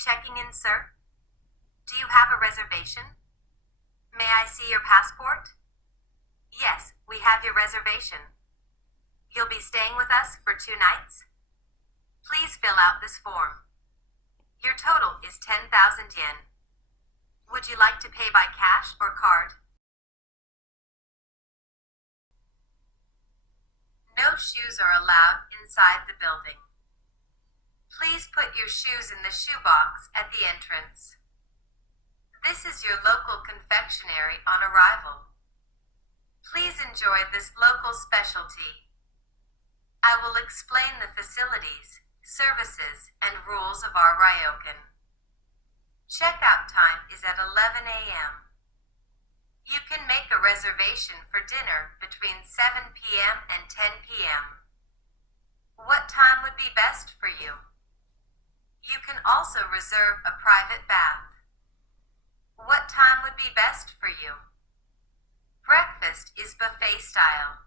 checking in, sir? Do you have a reservation? May I see your passport? Yes, we have your reservation. You'll be staying with us for 2 nights? Please fill out this form. Your total is 10,000 yen. Would you like to pay by cash or card? No shoes are allowed inside the building. Please put your shoes in the shoebox at the entrance. This is your local confectionery on arrival. Please enjoy this local specialty. I will explain the facilities, services, and rules of our ryokan. Checkout time is at 11 a.m. You can make a reservation for dinner between 7 p.m. and 10 p.m. What time would be best for you? You can also reserve a private bath. What time would be best for you? Breakfast is buffet style.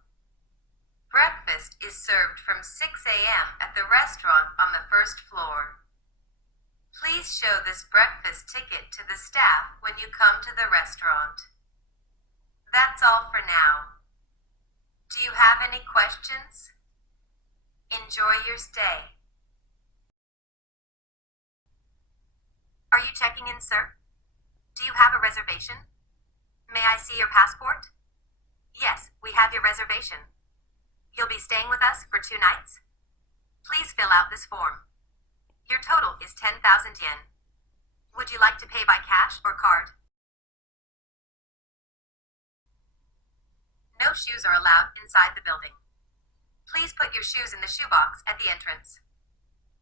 Breakfast is served from 6 a.m. at the restaurant on the first floor. Please show this breakfast ticket to the staff when you come to the restaurant. That's all for now. Do you have any questions? Enjoy your stay. Are you checking in, sir? Do you have a reservation? May I see your passport? Yes, we have your reservation. You'll be staying with us for 2 nights? Please fill out this form. Your total is 10,000 yen. Would you like to pay by cash or card? No shoes are allowed inside the building. Please put your shoes in the shoebox at the entrance.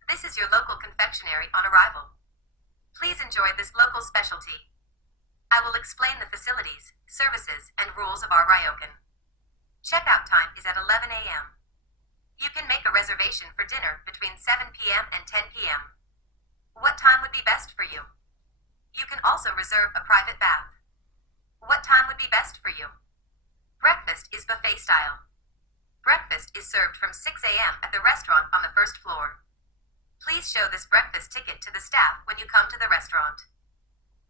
This is your local confectionery on arrival. Please enjoy this local specialty. I will explain the facilities, services, and rules of our ryokan. Checkout time is at 11 a.m. You can make a reservation for dinner between 7 p.m. and 10 p.m. What time would be best for you? You can also reserve a private bath. What time would be best for you? Breakfast is buffet style. Breakfast is served from 6 a.m. at the restaurant on the first floor. Please show this breakfast ticket to the staff when you come to the restaurant.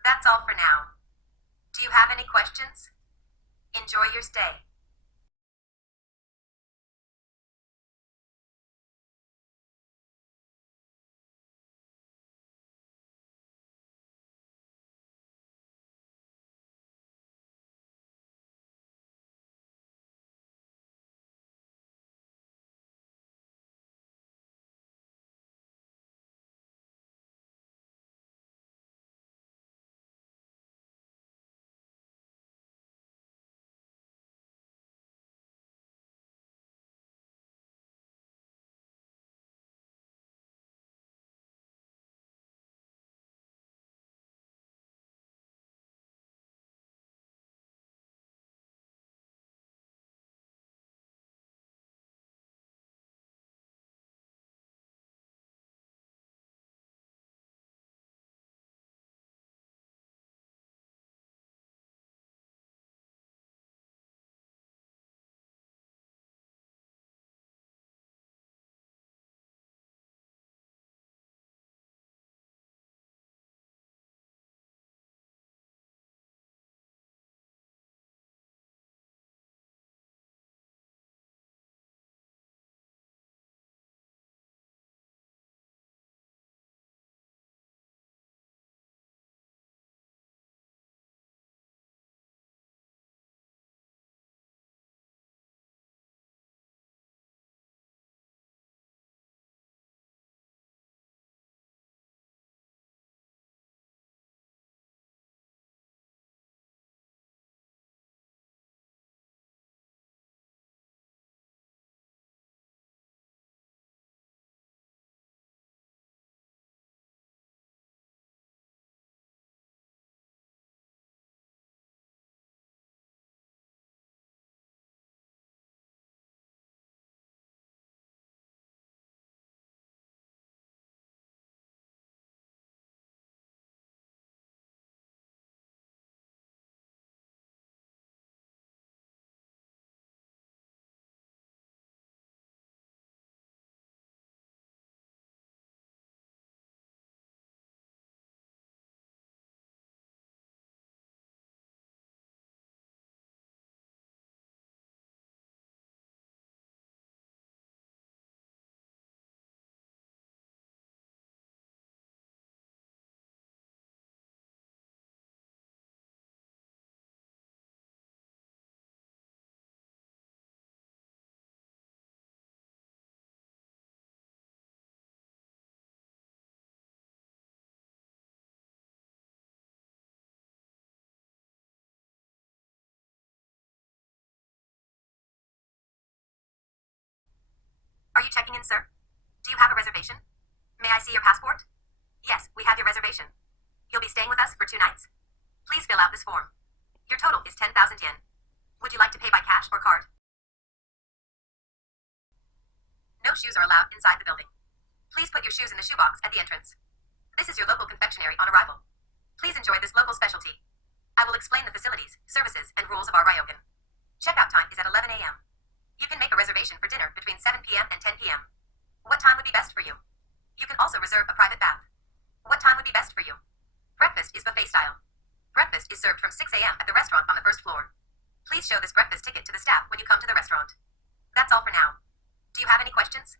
That's all for now. Do you have any questions? Enjoy your stay. you checking in, sir? Do you have a reservation? May I see your passport? Yes, we have your reservation. You'll be staying with us for 2 nights. Please fill out this form. Your total is 10,000 yen. Would you like to pay by cash or card? No shoes are allowed inside the building. Please put your shoes in the shoebox at the entrance. This is your local confectionery on arrival. Please enjoy this local specialty. I will explain the facilities, services, and rules of our ryokan. Checkout time is at 11 a.m. You can make a reservation for dinner between 7 p.m. and 10 p.m. What time would be best for you? You can also reserve a private bath. What time would be best for you? Breakfast is buffet style. Breakfast is served from 6 a.m. at the restaurant on the first floor. Please show this breakfast ticket to the staff when you come to the restaurant. That's all for now. Do you have any questions?